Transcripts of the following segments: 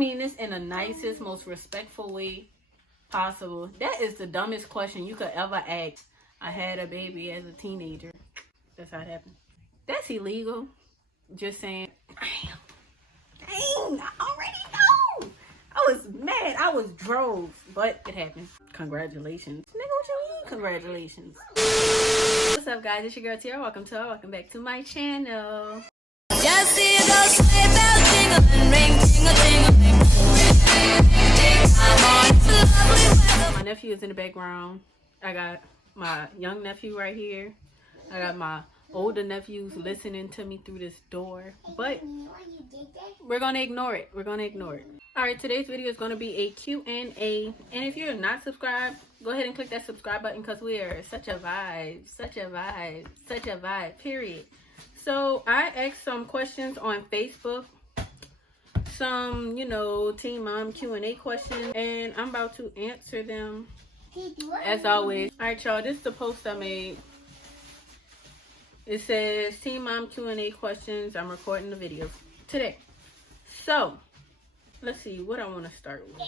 mean this in the nicest, most respectful way possible. That is the dumbest question you could ever ask. I had a baby as a teenager. That's how it happened. That's illegal. Just saying. Dang, I already know. I was mad. I was drove, but it happened. Congratulations. Nigga, what you mean congratulations? What's up, guys? It's your girl Tiara. Welcome back to my channel. Just see those sleigh bells jingling, ring, ting-a-ting-a-ling. My nephew is in the background. I got my young nephew right here. I got my older nephews listening to me through this door, but we're gonna ignore it. All right, today's video is gonna be a Q&A, and if you're not subscribed, go ahead and click that subscribe button because we are such a vibe, period. So I asked some questions on Facebook, some, you know, Teen Mom Q&A questions, and I'm about to answer them as always. All right, y'all, this is the post I made. It says Teen Mom Q&A questions. I'm recording the video today. So let's see what I want to start with.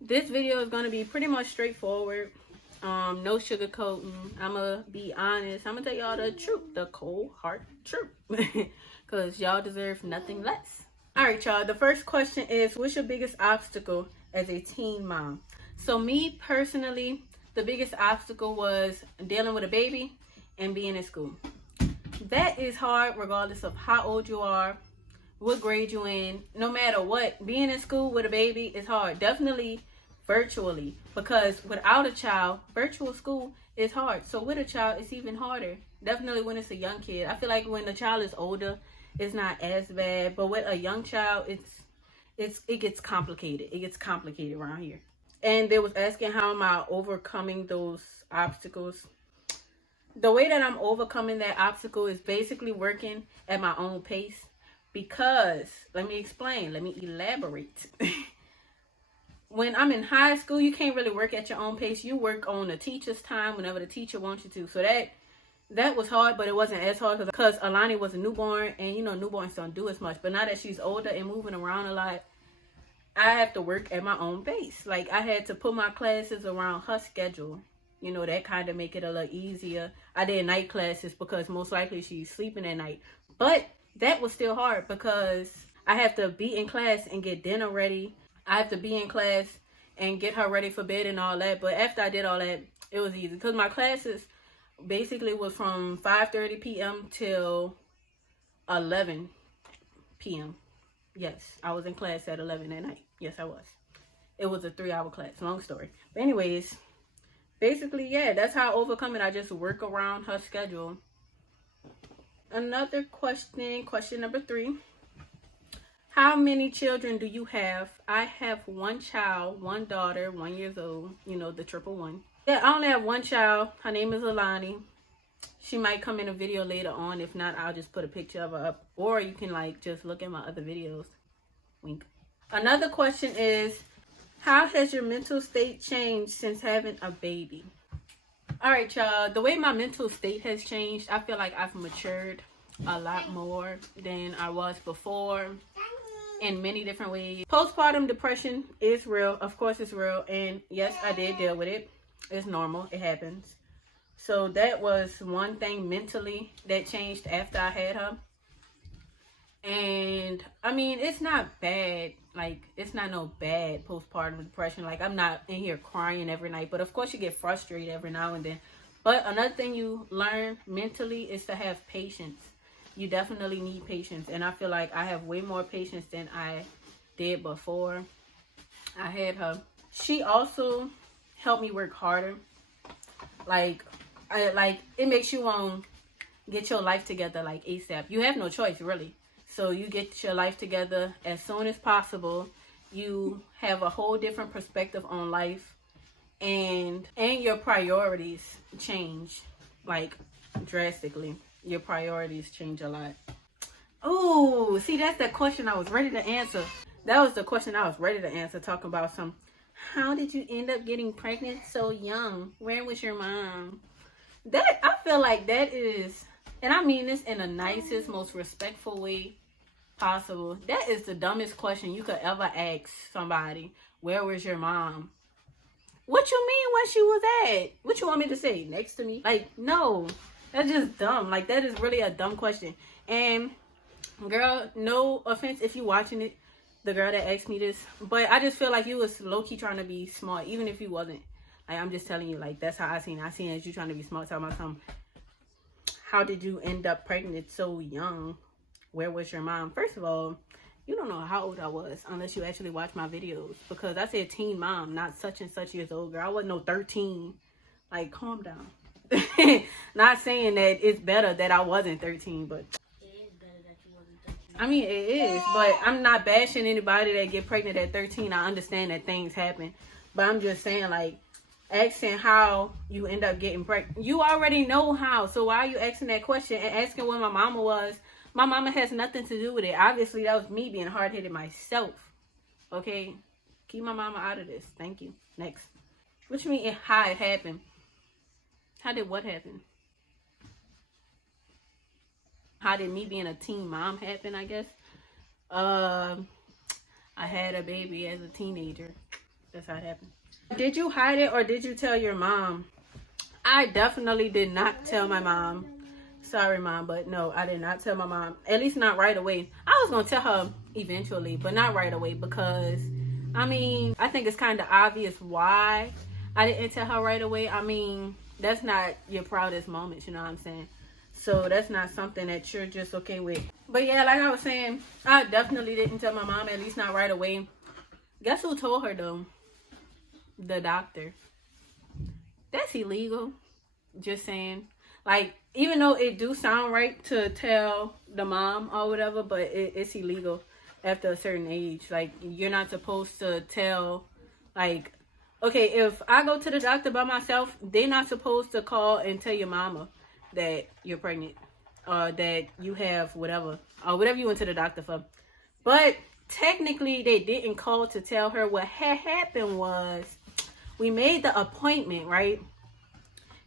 This video is going to be pretty much straightforward. No sugarcoating. I'm going to be honest. I'm going to tell y'all the truth, the cold hard truth. Because y'all deserve nothing less. All right, y'all. The first question is, what's your biggest obstacle as a teen mom? So me personally, the biggest obstacle was dealing with a baby and being in school. That is hard regardless of how old you are, what grade you in, no matter what. Being in school with a baby is hard. Definitely virtually, because without a child, virtual school is hard. So with a child, it's even harder. Definitely when it's a young kid. I feel like when the child is older, it's not as bad, but with a young child, it gets complicated. It gets complicated around here. And they was asking, how am I overcoming those obstacles? The way that I'm overcoming that obstacle is basically working at my own pace. Because, let me explain, let me elaborate. When I'm in high school, you can't really work at your own pace. You work on the teacher's time whenever the teacher wants you to. So that was hard, but it wasn't as hard because Alani was a newborn, and you know, newborns don't do as much. But now that she's older and moving around a lot, I have to work at my own pace. Like, I had to put my classes around her schedule. You know, that kind of make it a little easier. I did night classes because most likely she's sleeping at night. But that was still hard because I have to be in class and get dinner ready. I have to be in class and get her ready for bed and all that. But after I did all that, it was easy. Because my classes basically was from 5:30 p.m. till 11 p.m. Yes, I was in class at 11 at night. Yes, I was. It was a 3-hour class. Long story. But anyways, basically, yeah, that's how I overcome it. I just work around her schedule. Another question number 3. How many children do you have? I have one child, one daughter, 1 year old. You know, the triple one. Yeah, I only have one child. Her name is Alani. She might come in a video later on. If not, I'll just put a picture of her up. Or you can like just look at my other videos. Wink. Another question is, how has your mental state changed since having a baby? All right, y'all. The way my mental state has changed, I feel like I've matured a lot more than I was before in many different ways. Postpartum depression is real. Of course, it's real. And yes, I did deal with it. It's normal. It happens. So that was one thing mentally that changed after I had her. And I mean, it's not bad. Like, it's not no bad postpartum depression. Like, I'm not in here crying every night. But of course, you get frustrated every now and then. But another thing you learn mentally is to have patience. You definitely need patience. And I feel like I have way more patience than I did before I had her. She also helped me work harder. Like, it makes you want to get your life together like ASAP. You have no choice, really. So you get your life together as soon as possible. You have a whole different perspective on life, and your priorities change like drastically. Your priorities change a lot. Oh, see, that's the question I was ready to answer. That was the question I was ready to answer, talking about how did you end up getting pregnant so young? Where was your mom? That, I feel like that is, and I mean this in the nicest, most respectful way possible. That is the dumbest question you could ever ask somebody. Where was your mom? What you mean where she was at? What you want me to say? Next to me? Like, no. That's just dumb. Like, that is really a dumb question. And, girl, no offense if you watching it, the girl that asked me this. But I just feel like you was low-key trying to be smart, even if you wasn't. Like, I'm just telling you, like, that's how I seen it. I seen it as you trying to be smart, talking about something. How did you end up pregnant so young? Where was your mom? First of all, you don't know how old I was unless you actually watch my videos. Because I said teen mom, not such and such years old, girl. I wasn't no 13. Like, calm down. Not saying that it's better that I wasn't 13, but... It is better that you wasn't 13. I mean, it is, but I'm not bashing anybody that get pregnant at 13. I understand that things happen. But I'm just saying, like, asking how you end up getting pregnant. You already know how, so why are you asking that question and asking where my mama was? My mama has nothing to do with it. Obviously, that was me being hard-headed myself. Okay? Keep my mama out of this. Thank you. Next. What you mean how it happened? How did what happen? How did me being a teen mom happen, I guess? I had a baby as a teenager. That's how it happened. Did you hide it or did you tell your mom? I definitely did not tell my mom. Sorry, Mom, but no, I did not tell my mom. At least not right away. I was going to tell her eventually, but not right away because, I mean, I think it's kind of obvious why I didn't tell her right away. I mean, that's not your proudest moment, you know what I'm saying? So that's not something that you're just okay with. But yeah, like I was saying, I definitely didn't tell my mom, at least not right away. Guess who told her, though? The doctor. That's illegal. Just saying. Like, even though it do sound right to tell the mom or whatever, but it's illegal after a certain age. Like, you're not supposed to tell, like, okay, if I go to the doctor by myself, they're not supposed to call and tell your mama that you're pregnant or that you have whatever or whatever you went to the doctor for. But technically, they didn't call to tell her. What had happened was we made the appointment, right?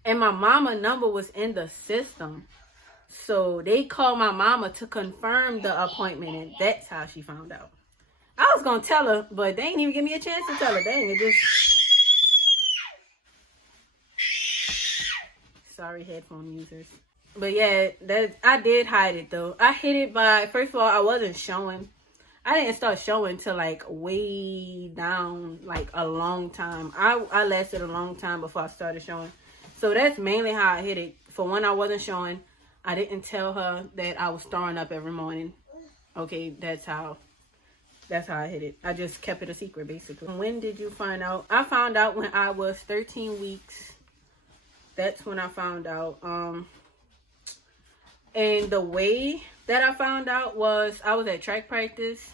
And my mama number was in the system. So they called my mama to confirm the appointment, and that's how she found out. I was going to tell her, but they ain't even give me a chance to tell her. Dang, it just... Sorry, headphone users. But yeah, I did hide it, though. I hid it by... First of all, I wasn't showing. I didn't start showing till like way down, like a long time. I lasted a long time before I started showing. So that's mainly how I hid it. For when I wasn't showing, I didn't tell her that I was throwing up every morning. Okay, that's how I hid it. I just kept it a secret, basically. When did you find out? I found out when I was 13 weeks. That's when I found out. And the way that I found out was I was at track practice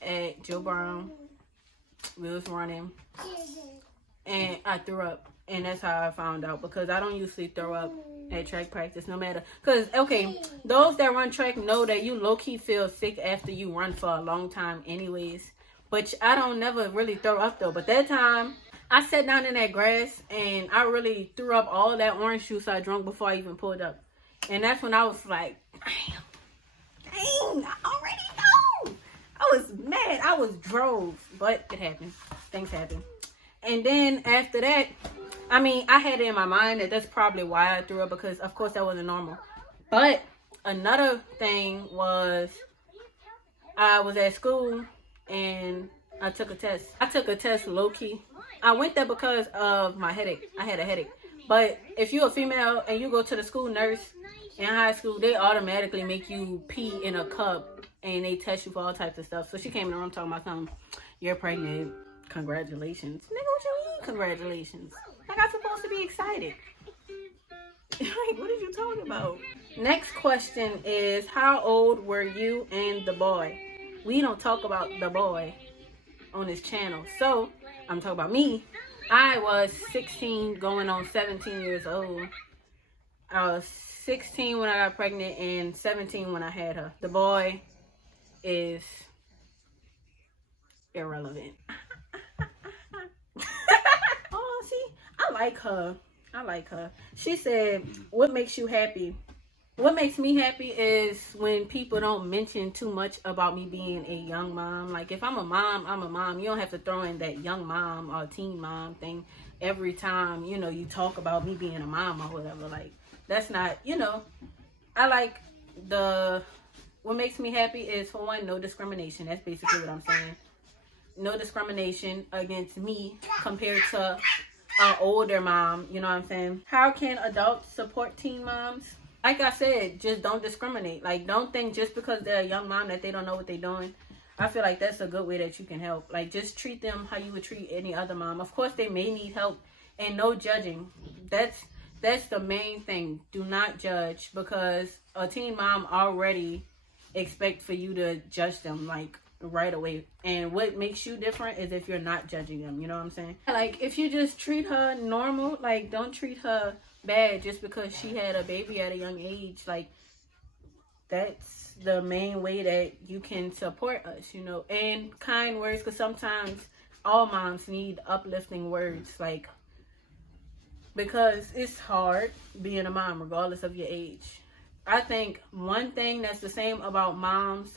at Joe Brown. We was running. And I threw up. And that's how I found out, because I don't usually throw up at track practice, no matter. Because, okay, those that run track know that you low-key feel sick after you run for a long time anyways. But I don't never really throw up, though. But that time, I sat down in that grass, and I really threw up all that orange juice I drank before I even pulled up. And that's when I was like, dang, I already know. I was mad. I was drove. But it happened. Things happen. And then after that, I mean, I had it in my mind that that's probably why I threw up, because, of course, that wasn't normal. But another thing was I was at school and I took a test. I took a test low-key. I went there because of my headache. I had a headache. But if you're a female and you go to the school nurse in high school, they automatically make you pee in a cup and they test you for all types of stuff. So she came in the room talking about something. You're pregnant. Congratulations. Nigga, what you mean congratulations? Like, I'm supposed to be excited. Like, what are you talking about? Next question is, how old were you and the boy? We don't talk about the boy on this channel. So, I'm talking about me. I was 16 going on 17 years old. I was 16 when I got pregnant and 17 when I had her. The boy is irrelevant. I like her. She said, what makes you happy? What makes me happy is when people don't mention too much about me being a young mom. Like, if I'm a mom, I'm a mom. You don't have to throw in that young mom or teen mom thing every time, you know, you talk about me being a mom or whatever. Like, that's not, you know, I like what makes me happy is, for one, no discrimination. That's basically what I'm saying. No discrimination against me compared to an older mom, you know what I'm saying? How can adults support teen moms? Like I said, just don't discriminate. Like, don't think just because they're a young mom that they don't know what they're doing. I feel like that's a good way that you can help. Like, just treat them how you would treat any other mom. Of course, they may need help, and no judging. That's the main thing. Do not judge, because a teen mom already expect for you to judge them, like, right away. And what makes you different is if you're not judging them, you know what I'm saying? Like, if you just treat her normal, like, don't treat her bad just because she had a baby at a young age. Like, that's the main way that you can support us, you know. And kind words, because sometimes all moms need uplifting words, like, because it's hard being a mom regardless of your age. I think one thing that's the same about moms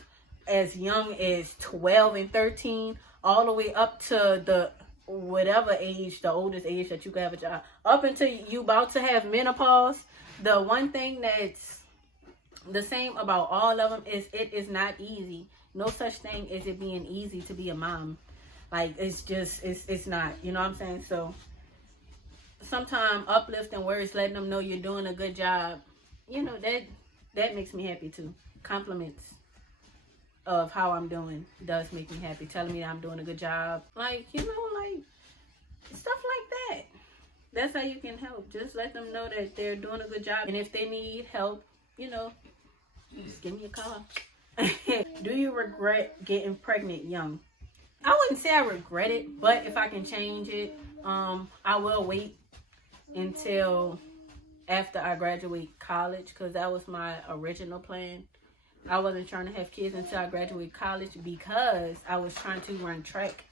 as young as 12 and 13 all the way up to the whatever age, the oldest age that you can have a child, up until you about to have menopause, the one thing that's the same about all of them is it is not easy. No such thing as it being easy to be a mom. Like, it's just, it's not, you know what I'm saying? So sometimes uplifting words, letting them know you're doing a good job, you know, that makes me happy too. Compliments of how I'm doing does make me happy. Telling me that I'm doing a good job, like, you know, like, stuff like that. That's how you can help. Just let them know that they're doing a good job, and if they need help, you know, just give me a call. Do you regret getting pregnant young? I wouldn't say I regret it, but if I can change it, I will wait until after I graduate college, because that was my original plan. I wasn't trying to have kids until I graduated college because I was trying to run track.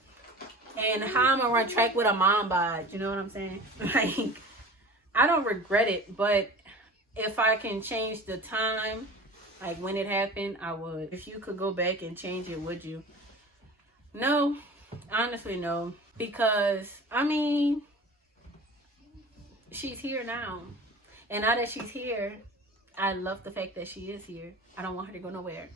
And how I'm gonna run track with a mom bod, you know what I'm saying? Like, I don't regret it, but if I can change the time, like when it happened, I would. If you could go back and change it, would you? No, honestly, no. Because, I mean, she's here now. And now that she's here, I love the fact that she is here. I don't want her to go nowhere.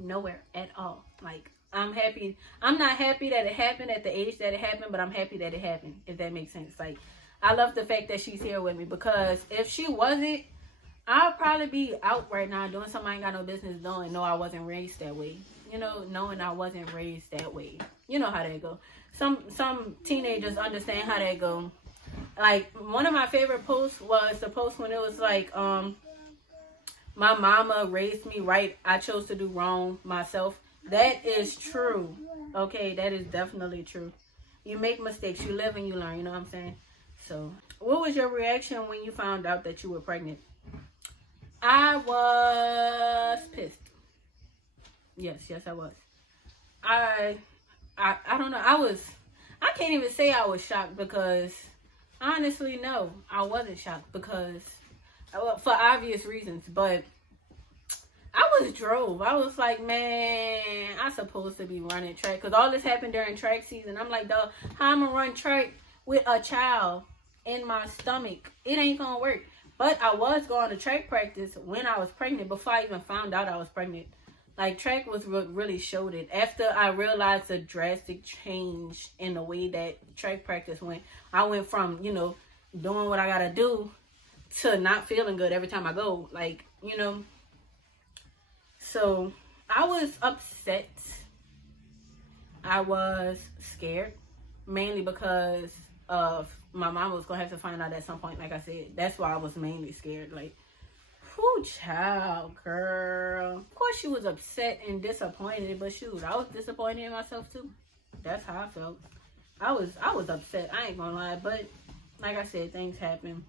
Nowhere at all. Like, I'm happy. I'm not happy that it happened at the age that it happened, but I'm happy that it happened, if that makes sense. Like, I love the fact that she's here with me, because if she wasn't, I'd probably be out right now doing something I ain't got no business doing. No, I wasn't raised that way. You know, knowing I wasn't raised that way. You know how that go. Some teenagers understand how that go. Like, one of my favorite posts was the post when it was like, my mama raised me right, I chose to do wrong myself. That is true. Okay, that is definitely true. You make mistakes, you live and you learn, you know what I'm saying? So, what was your reaction when you found out that you were pregnant? I was pissed. Yes, I was. I don't know. I can't even say I was shocked, because honestly, no, I wasn't shocked, because for obvious reasons, but I was drove. I was like, man, I'm supposed to be running track, because all this happened during track season. I'm like, dog, how I'm gonna run track with a child in my stomach? It ain't gonna work. But I was going to track practice when I was pregnant, before I even found out I was pregnant. Like, track was what really showed it. After I realized the drastic change in the way that track practice went, I went from, you know, doing what I gotta do to not feeling good every time I go. Like, you know. So, I was upset. I was scared. Mainly because of my mom was going to have to find out at some point, like I said. That's why I was mainly scared. Like, whoo, child, girl. Of course, she was upset and disappointed, but shoot, I was disappointed in myself too. That's how I felt. I was upset. I ain't gonna lie, but like I said, things happen.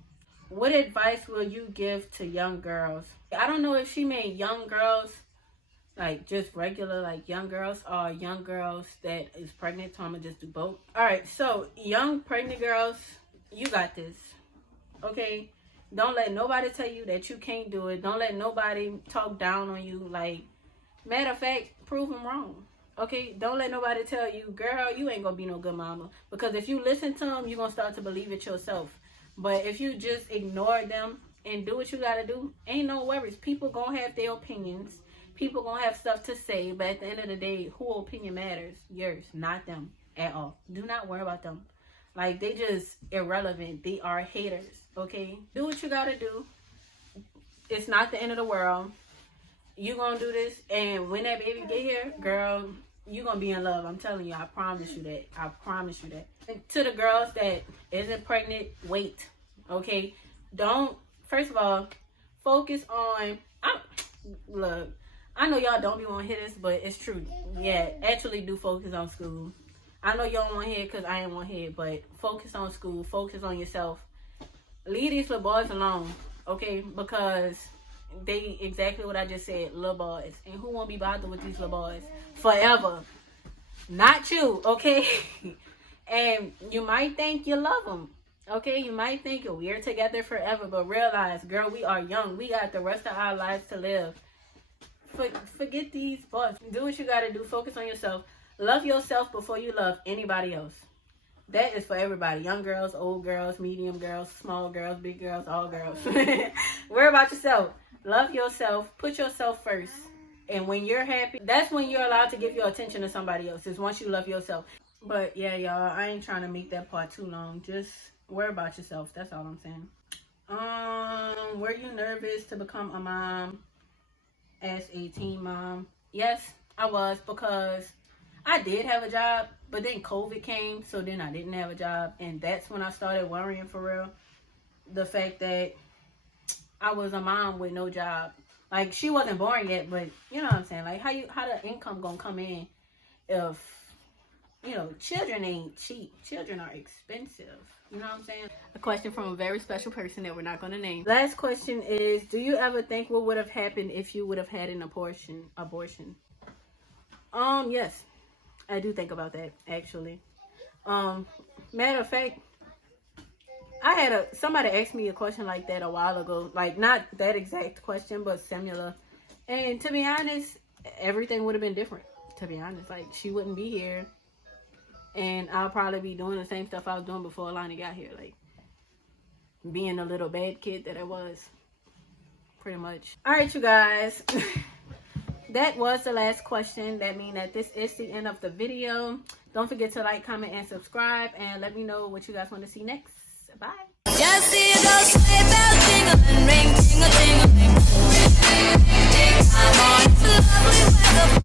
What advice will you give to young girls? I don't know if she made young girls, like just regular, like young girls, or young girls that is pregnant, so I'm gonna just do both. All right, so young pregnant girls, you got this, okay? Don't let nobody tell you that you can't do it. Don't let nobody talk down on you. Like, matter of fact, prove them wrong. Okay? Don't let nobody tell you, girl, you ain't gonna be no good mama. Because if you listen to them, you're gonna start to believe it yourself. But if you just ignore them and do what you gotta do, ain't no worries. People gonna have their opinions. People gonna have stuff to say. But at the end of the day, who opinion matters? Yours, not them at all. Do not worry about them. Like, they just irrelevant. They are haters. Okay? Do what you gotta do. It's not the end of the world. You gonna do this, and when that baby get here, girl, you gonna be in love. I'm telling you. I promise you that. I promise you that. And to the girls that isn't pregnant, wait. Okay? Don't, first of all, focus on, look, I know y'all don't be want to hear this, but it's true. Yeah, actually do focus on school. I know y'all want to hear it because I ain't want to hear it, but focus on school. Focus on yourself. Leave these little boys alone, okay? Because they, exactly what I just said, little boys. And who won't be bothered with these little boys? Forever. Not you, okay? And you might think you love them, okay? You might think we're together forever, but realize, girl, we are young. We got the rest of our lives to live. Forget these boys. Do what you got to do. Focus on yourself. Love yourself before you love anybody else. That is for everybody. Young girls, old girls, medium girls, small girls, big girls, all girls. Worry about yourself. Love yourself. Put yourself first. And when you're happy, that's when you're allowed to give your attention to somebody else. Is once you love yourself. But yeah, y'all, I ain't trying to make that part too long. Just worry about yourself. That's all I'm saying. Were you nervous to become a mom as a teen mom? Yes, I was, because I did have a job, but then COVID came, so then I didn't have a job, and that's when I started worrying for real. The fact that I was a mom with no job. Like, she wasn't born yet, but you know what I'm saying? Like, how the income gonna come in if, you know, children ain't cheap. Children are expensive. You know what I'm saying? A question from a very special person that we're not going to name. Last question is, do you ever think what would have happened if you would have had an abortion? Yes. I do think about that, actually. Matter of fact, I had somebody asked me a question like that a while ago. Like, not that exact question, but similar. And to be honest, everything would have been different, to be honest. Like, she wouldn't be here. And I'll probably be doing the same stuff I was doing before Alani got here. Like, being a little bad kid that I was. Pretty much. Alright, you guys. That was the last question. That means that this is the end of the video. Don't forget to like, comment, and subscribe. And let me know what you guys want to see next. Bye. Just see those sleigh bells jingling, ring, ting-a-ting-a-ling. I'm on lovely weather.